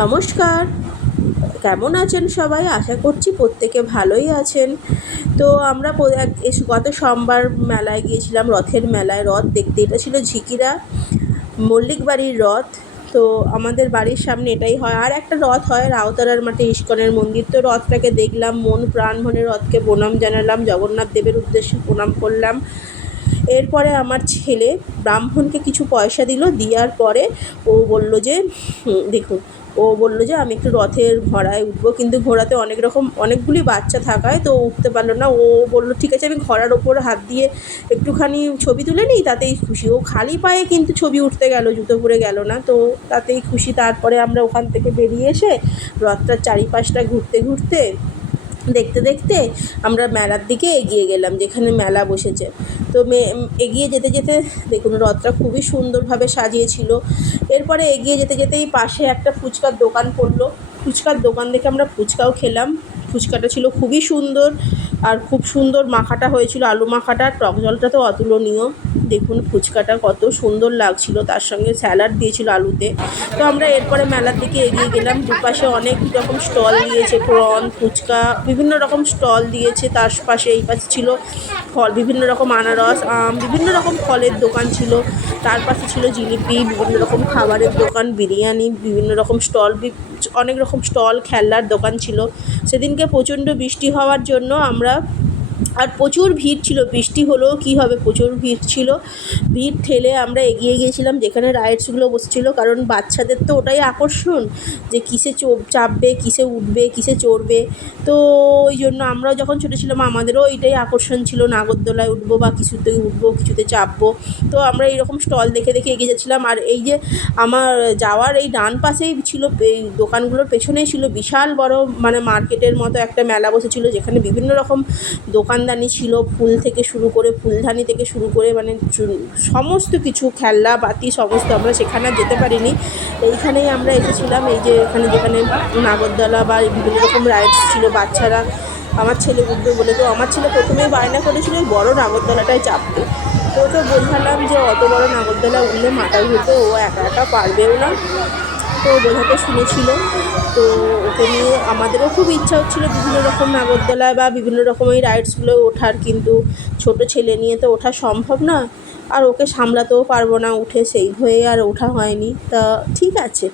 নমস্কার। কেমন আছেন সবাই? আশা করছি প্রত্যেকে ভালোই আছেন। তো আমরা গত সোমবার মেলায় গিয়েছিলাম, রথের মেলায় রথ দেখতে। এটা ছিল ঝিকিরা মল্লিক বাড়ির রথ। তো আমাদের বাড়ির সামনে এটাই হয়। আর একটা রথ হয় রাউতারার মাঠে, ইস্কনের মন্দির। তো রথটাকে দেখলাম, মন প্রাণ ভরে রথকে প্রণাম জানালাম, জগন্নাথ দেবের উদ্দেশ্যে প্রণাম করলাম। এরপরে আমার ছেলে ব্রাহ্মণকে কিছু পয়সা দিল, দেওয়ার পরে ও বলল যে দেখুন, ও বলল যে আমি একটু রথের ঘোড়ায় উঠবো, কিন্তু ঘোড়াতে অনেকগুলি বাচ্চা থাকায় তো উঠতে পারলো না। ও বলল ঠিক আছে, আমি ঘোড়ার ওপর হাত দিয়ে একটুখানি ছবি তুলে নিই, তাতেই খুশি। ও খালি পায়ে কিন্তু ছবি উঠতে গেল, জুতো পরে গেল না, তো তাতেই খুশি। তারপরে আমরা ওখান থেকে বেরিয়ে এসে রথটার চারিপাশটা ঘুরতে ঘুরতে দেখতে দেখতে আমরা মেলার দিকে এগিয়ে গেলাম, যেখানে মেলা বসেছে। তো এগিয়ে যেতে যেতে দেখুন, রথটা খুবই সুন্দরভাবে সাজিয়েছিল। এরপরে এগিয়ে যেতে যেতেই পাশে একটা ফুচকার দোকান পড়লো। ফুচকার দোকান দেখে আমরা ফুচকাও খেলাম। ফুচকাটা ছিল খুবই সুন্দর, আর খুব সুন্দর মাখাটা হয়েছিল, আলু মাখাটা। টক জলটা তো অতুলনীয়। দেখুন ফুচকাটা কত সুন্দর লাগছিল, তার সঙ্গে স্যালাড দিয়েছিল আলুতে। তো আমরা এরপরে মেলার দিকে এগিয়ে গেলাম। দুপাশে অনেক রকম স্টল দিয়েছে, প্রন, ফুচকা, বিভিন্ন রকম স্টল দিয়েছে। তার পাশে এই পাশে ছিল ফল, বিভিন্ন রকম আনারস, আম, বিভিন্ন রকম ফলের দোকান ছিল। তার পাশে ছিল জিলিপি, বিভিন্ন রকম খাবারের দোকান, বিরিয়ানি, বিভিন্ন রকম স্টল, অনেক রকম স্টল, খেলনার দোকান ছিল। সেদিনকে প্রচণ্ড বৃষ্টি হওয়ার জন্য আর প্রচুর ভিড় ছিল। বৃষ্টি হলেও কী হবে, প্রচুর ভিড় ছিল। ভিড় ঠেলে আমরা এগিয়ে গিয়েছিলাম যেখানে রাইডসগুলো বসেছিল, কারণ বাচ্চাদের তো ওটাই আকর্ষণ, যে কিসে চাপবে, কিসে উঠবে, কিসে চড়বে। তো ওই জন্য আমরাও যখন ছোটো ছিলাম আমাদেরও এইটাই আকর্ষণ ছিল, নাগরদোলায় উঠবো বা কিছুতে উঠবো, কিছুতে চাপবো। তো আমরা এইরকম স্টল দেখে দেখে এগিয়ে যাচ্ছিলাম। আর এই যে আমার যাওয়ার এই ডান পাশেই ছিল, এই দোকানগুলোর পেছনেই ছিল বিশাল বড়, মানে মার্কেটের মতো একটা মেলা বসেছিল, যেখানে বিভিন্ন রকম দোকানদানি ছিল। ফুল থেকে শুরু করে, ফুলদানি থেকে শুরু করে, মানে সমস্ত কিছু, খেলনা বাতি সমস্ত। আমরা সেখানে যেতে পারিনি, এইখানেই আমরা এসেছিলাম। এই যে যেখানে নাগরদোলা বা বিভিন্ন রকম রাইডস ছিল, বাচ্চারা, আমার ছেলে উঠবে বলে। তো আমার ছেলে প্রথমেই বায়না করেছিল ওই বড় নাগরদোলাটায় চাপতে। তো ওকে বোঝালাম যে অত বড় নাগরদোলা উঠলে মাথা ঘুরবে, ও একা একা পারবেও না। তো বোঝাতে শুনেছিল। তো ওকে নিয়ে আমাদেরও খুব ইচ্ছা হচ্ছিলো বিভিন্ন রকম নাগরদোলায় বা বিভিন্ন রকম এই রাইডসগুলো ওঠার, কিন্তু ছোট ছেলে নিয়ে তো ওঠা সম্ভব না, আর ওকে সামলাতেও পারবো না উঠে, সেই হয়ে আর ওঠা হয়নি। তা ঠিক আছে।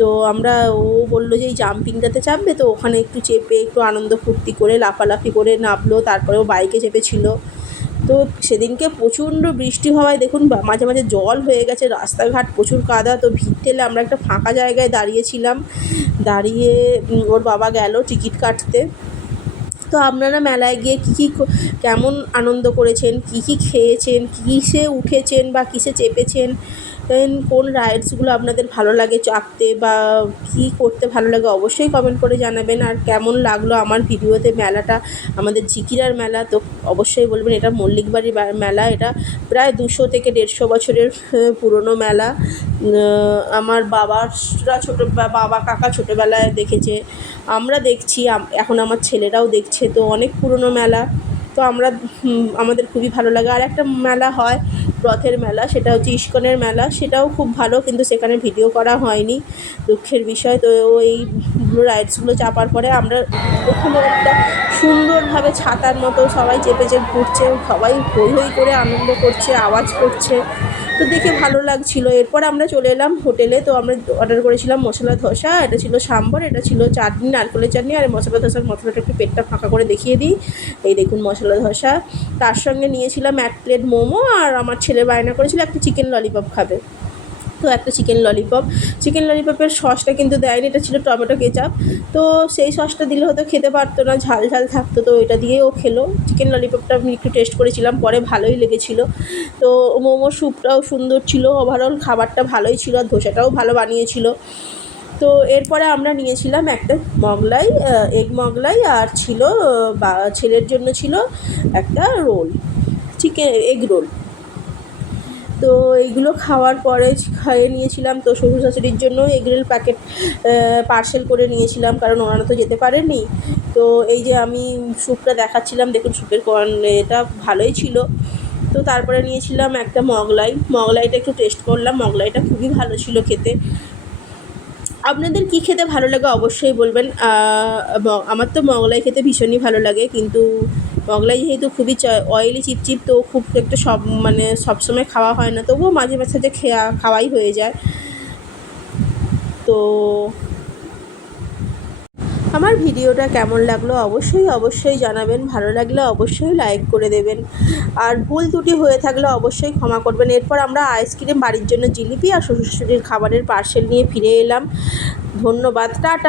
তো ও বললো যে এই জাম্পিংটাতে চাপবে, তো ওখানে একটু চেপে একটু আনন্দ ফুর্তি করে লাফালাফি করে নামলো। তারপরে ও বাইকে চেপেছিল। তো সেদিনকে প্রচণ্ড বৃষ্টি হওয়ায় দেখুন মাঝে মাঝে জল হয়ে গেছে, রাস্তাঘাট প্রচুর কাদা। তো ভিড় ঠেলে আমরা একটা ফাঁকা জায়গায় দাঁড়িয়েছিলাম। দাঁড়িয়ে ওর বাবা গেল টিকিট কাটতে। তো আপনারা মেলায় গিয়ে কেমন আনন্দ করেছেন, কী কী খেয়েছেন, কিসে উঠেছেন বা কিসে চেপেছেন, কোন রাইডসগুলো আপনাদের ভালো লাগে চাপতে বা কী করতে ভালো লাগে, অবশ্যই কমেন্ট করে জানাবেন। আর কেমন লাগলো আমার ভিডিওতে মেলাটা, আমাদের ঝিকিরার মেলা, তো অবশ্যই বলবেন। এটা মল্লিক বাড়ির মেলা, এটা প্রায় 200 থেকে 150 বছরের পুরনো মেলা। আমার বাবা কাকা ছোটোবেলায় দেখেছে, আমরা দেখছি, এখন আমার ছেলেরাও দেখছে। তো অনেক পুরনো মেলা। তো আমাদের খুবই ভালো লাগে। আর একটা মেলা হয় রথের মেলা, সেটা হচ্ছে ইস্কনের মেলা, সেটাও খুব ভালো, কিন্তু সেখানে ভিডিও করা হয়নি, দুঃখের বিষয়। তো এই রাইডসগুলো চাপার পরে আমরা ওখানে একটা সুন্দরভাবে ছাতার মতো সবাই চেপে চেপে ঘুরছে, সবাই হই হই করে আনন্দ করছে, আওয়াজ করছে। তো দেখে ভালো লাগছিলো। এরপর আমরা চলে এলাম হোটেলে। তো আমরা অর্ডার করেছিলাম মশলা ধোসা, এটা ছিল সাম্বর, এটা ছিল চাটনি, নারকেলের চাটনি। আর মশলা ধোসার মশলাটা একটু পেটটা ফাঁকা করে দেখিয়ে দিই, এই দেখুন মশলা ধোসা। তার সঙ্গে নিয়েছিলাম 1 প্লেট মোমো, আর আমার ছেলে বায়না করেছিল একটা চিকেন ললিপপ খাবে। তো একটা চিকেন ললিপপের সসটা কিন্তু দেয়নি, এটা ছিল টমেটো কেচাপ। তো সেই সসটা দিলে হয়তো খেতে পারতো না, ঝাল ঝাল থাকতো। তো এটা দিয়েই ও খেলো। চিকেন ললিপপটা আমি একটু টেস্ট করেছিলাম, পরে ভালোই লেগেছিলো। তো মোমোর স্যুপটাও সুন্দর ছিল, ওভারঅল খাবারটা ভালোই ছিল, আর ধোসাটাও ভালো বানিয়েছিল। তো এরপরে আমরা নিয়েছিলাম একটা এগ মোগলাই, আর ছিল ছেলের জন্য ছিল একটা রোল, এগ রোল। তো এইগুলো খাওয়ার পরে খেয়ে নিয়েছিলাম। তো শ্বশুর শাশুড়ির জন্য এগরোল প্যাকেট পার্সেল করে নিয়েছিলাম, কারণ ওনারা তো যেতে পারেননি। তো এই যে আমি স্যুপটা দেখাচ্ছিলাম, দেখুন স্যুপের এটা ভালোই ছিল। তো তারপরে নিয়েছিলাম একটা মোগলাইটা একটু টেস্ট করলাম, মোগলাইটা খুবই ভালো ছিল খেতে। আপনাদের কী খেতে ভালো লাগে অবশ্যই বলবেন। আমার তো মোগলাই খেতে ভীষণই ভালো লাগে, কিন্তু মোগলাই যেহেতু খুবই অয়েলি চিপচিপ, তো খুব একটা মানে সবসময় খাওয়া হয় না, তবুও মাঝে মাঝে খাওয়াই হয়ে যায়। তো আমার ভিডিওটা কেমন লাগলো অবশ্যই জানাবেন, ভালো লাগলে অবশ্যই লাইক করে দেবেন, আর ভুল ত্রুটি হয়ে থাকলে অবশ্যই ক্ষমা করবেন। এরপর আমরা আইসক্রিম, বাড়ির জন্য জিলিপি আর শ্বশুর শাশুড়ির খাবারের পার্সেল নিয়ে ফিরে এলাম। ধন্যবাদ, টাটা।